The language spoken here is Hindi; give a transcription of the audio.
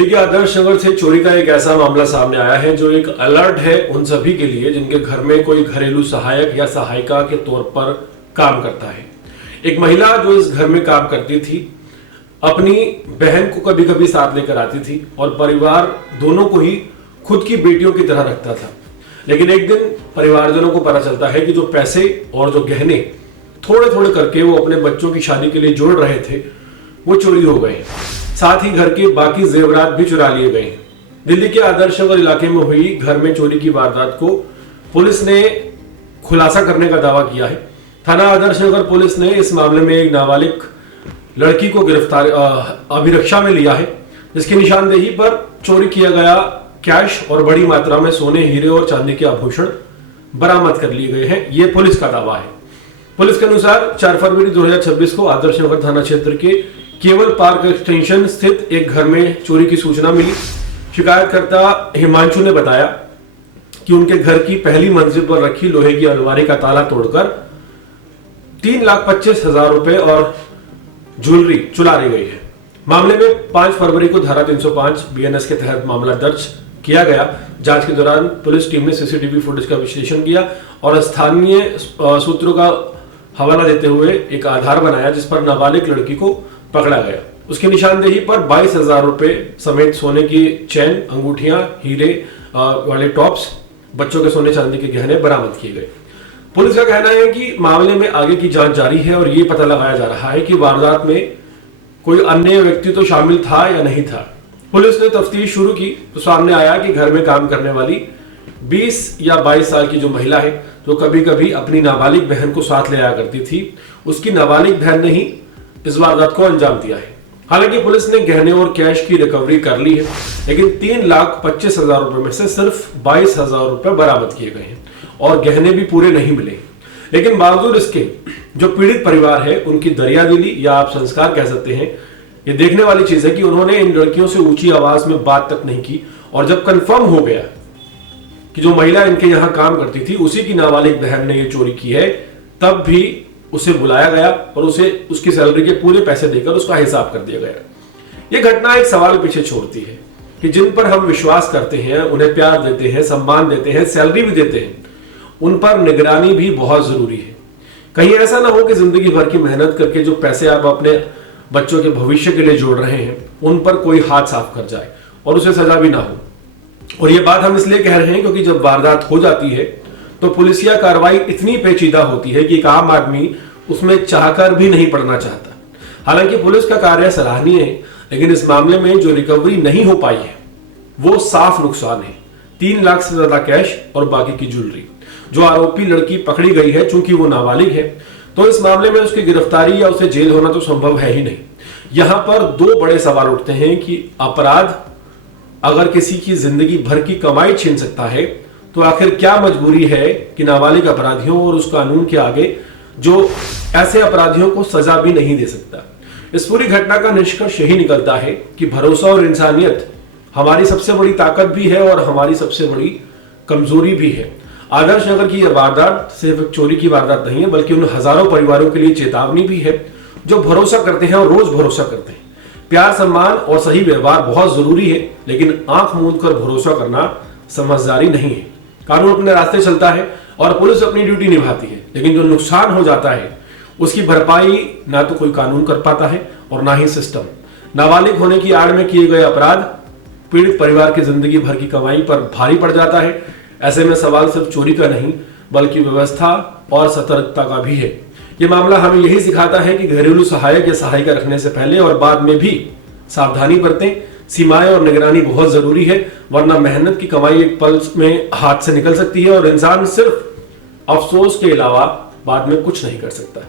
दिल्ली के आदर्श नगर से चोरी का एक ऐसा मामला सामने आया है जो एक अलर्ट है उन सभी के लिए जिनके घर में कोई घरेलू सहायक या सहायिका के तौर पर काम करता है। एक महिला जो इस घर में काम करती थी अपनी बहन को कभी कभी साथ लेकर आती थी और परिवार दोनों को ही खुद की बेटियों की तरह रखता था। लेकिन एक दिन परिवारजनों को पता चलता है कि जो पैसे और जो गहने थोड़े थोड़े करके वो अपने बच्चों की शादी के लिए जोड़ रहे थे वो चोरी हो गए। साथ ही घर के बाकी जेवरात भी चुरा लिए गए। दिल्ली के आदर्श नगर इलाके में हुई घर में चोरी की वारदात को पुलिस ने खुलासा करने का दावा किया है। थाना आदर्श नगर पुलिस ने इस मामले में एक नाबालिग लड़की को गिरफ्तार अभिरक्षा में लिया है, जिसकी निशानदेही पर चोरी किया गया कैश और बड़ी मात्रा में सोने, हीरे और चांदी के आभूषण बरामद कर लिए गए हैं। यह पुलिस का दावा है। पुलिस के अनुसार 4 फरवरी 2026 को आदर्श नगर थाना क्षेत्र के केवल पार्क एक्सटेंशन स्थित एक घर में चोरी की सूचना मिली। शिकायतकर्ता हिमांशु ने बताया कि उनके घर की पहली मंजिल पर रखी लोहे की अलमारी का ताला तोड़कर 3,25,000 रुपए और ज्वेलरी चुरा ली गई है। मामले में 5 फरवरी को धारा 305 बीएनएस के तहत मामला दर्ज किया गया। जांच के दौरान पुलिस टीम ने सीसीटीवी फुटेज का विश्लेषण किया और स्थानीय सूत्रों का हवाला देते हुए एक आधार बनाया जिस पर नाबालिग लड़की को पकड़ा गया। उसकी निशानदेही पर 22,000 रुपए समेत सोने की चैन, अंगूठियां, हीरे वाले टॉप्स, बच्चों के सोने चांदी के गहने बरामद किए गए। पुलिस का कहना है कि मामले में आगे की जांच जारी है और ये पता लगाया जा रहा है कि वारदात में कोई अन्य व्यक्ति तो शामिल था या नहीं था। पुलिस ने तफ्तीश शुरू की तो सामने आया कि घर में काम करने वाली 20 या 22 साल की जो महिला है जो कभी कभी अपनी नाबालिग बहन को साथ ले आया करती थी, उसकी नाबालिग बहन ने ही इस वारदात को अंजाम दिया है। हालांकि पुलिस ने गहने और कैश की रिकवरी कर ली है, लेकिन 3,25,000 रुपए में से सिर्फ 22,000 रुपए बरामद किए गए हैं और गहने भी पूरे नहीं मिले। लेकिन बावजूद इसके जो पीड़ित परिवार है उनकी दरियादिली या आप संस्कार कह सकते हैं, ये देखने वाली चीज है कि उन्होंने इन लड़कियों से ऊंची आवाज में बात तक नहीं की और जब कंफर्म हो गया कि जो महिला इनके यहाँ काम करती थी उसी की नाबालिग बहन ने ये चोरी की है, तब भी उसे बुलाया गया और उसे उसकी सैलरी के पूरे पैसे देकर उसका हिसाब कर दिया गया। ये घटना एक सवाल पीछे छोड़ती है कि जिन पर हम विश्वास करते हैं, उन्हें प्यार देते हैं, सम्मान देते हैं, सैलरी भी देते हैं, उन पर निगरानी भी बहुत जरूरी है। कहीं ऐसा ना हो कि जिंदगी भर की मेहनत करके जो पैसे आप अपने बच्चों के भविष्य के लिए जोड़ रहे हैं उन पर कोई हाथ साफ कर जाए और उसे सजा भी ना हो। और ये बात हम इसलिए कह रहे हैं क्योंकि जब वारदात हो जाती है तो पुलिसिया कार्रवाई इतनी पेचीदा होती है कि एक आम आदमी उसमें चाहकर भी नहीं पड़ना चाहता। हालांकि पुलिस का कार्य सराहनीय है, लेकिन इस मामले में जो रिकवरी नहीं हो पाई है वो साफ नुकसान है। 3 लाख से ज्यादा कैश और बाकी की ज्वेलरी। जो आरोपी लड़की पकड़ी गई है, चूंकि वो नाबालिग है तो इस मामले में उसकी गिरफ्तारी या उसे जेल होना तो संभव है ही नहीं। यहां पर 2 बड़े सवाल उठते हैं कि अपराध अगर किसी की जिंदगी भर की कमाई छीन सकता है तो आखिर क्या मजबूरी है कि नाबालिग अपराधियों और उस कानून के आगे जो ऐसे अपराधियों को सजा भी नहीं दे सकता। इस पूरी घटना का निष्कर्ष यही निकलता है कि भरोसा और इंसानियत हमारी सबसे बड़ी ताकत भी है और हमारी सबसे बड़ी कमजोरी भी है। आदर्श नगर की यह वारदात सिर्फ चोरी की वारदात नहीं है, बल्कि उन हजारों परिवारों के लिए चेतावनी भी है जो भरोसा करते हैं और रोज भरोसा करते हैं। प्यार, सम्मान और सही व्यवहार बहुत जरूरी है, लेकिन आंख मूंद कर भरोसा करना समझदारी नहीं है। कानून अपने रास्ते चलता है और पुलिस अपनी ड्यूटी निभाती है, लेकिन जो नुकसान हो जाता है उसकी भरपाई ना तो कोई कानून कर पाता है और ना ही सिस्टम। नाबालिग होने की आड़ में किए गए अपराध पीड़ित परिवार की जिंदगी भर की कमाई पर भारी पड़ जाता है। ऐसे में सवाल सिर्फ चोरी का नहीं बल्कि व्यवस्था और सतर्कता का भी है। ये मामला हमें यही सिखाता है कि घरेलू सहायक या सहायिका रखने से पहले और बाद में भी सावधानी बरतें। सीमाएं और निगरानी बहुत जरूरी है, वरना मेहनत की कमाई एक पल में हाथ से निकल सकती है और इंसान सिर्फ अफसोस के अलावा बाद में कुछ नहीं कर सकता।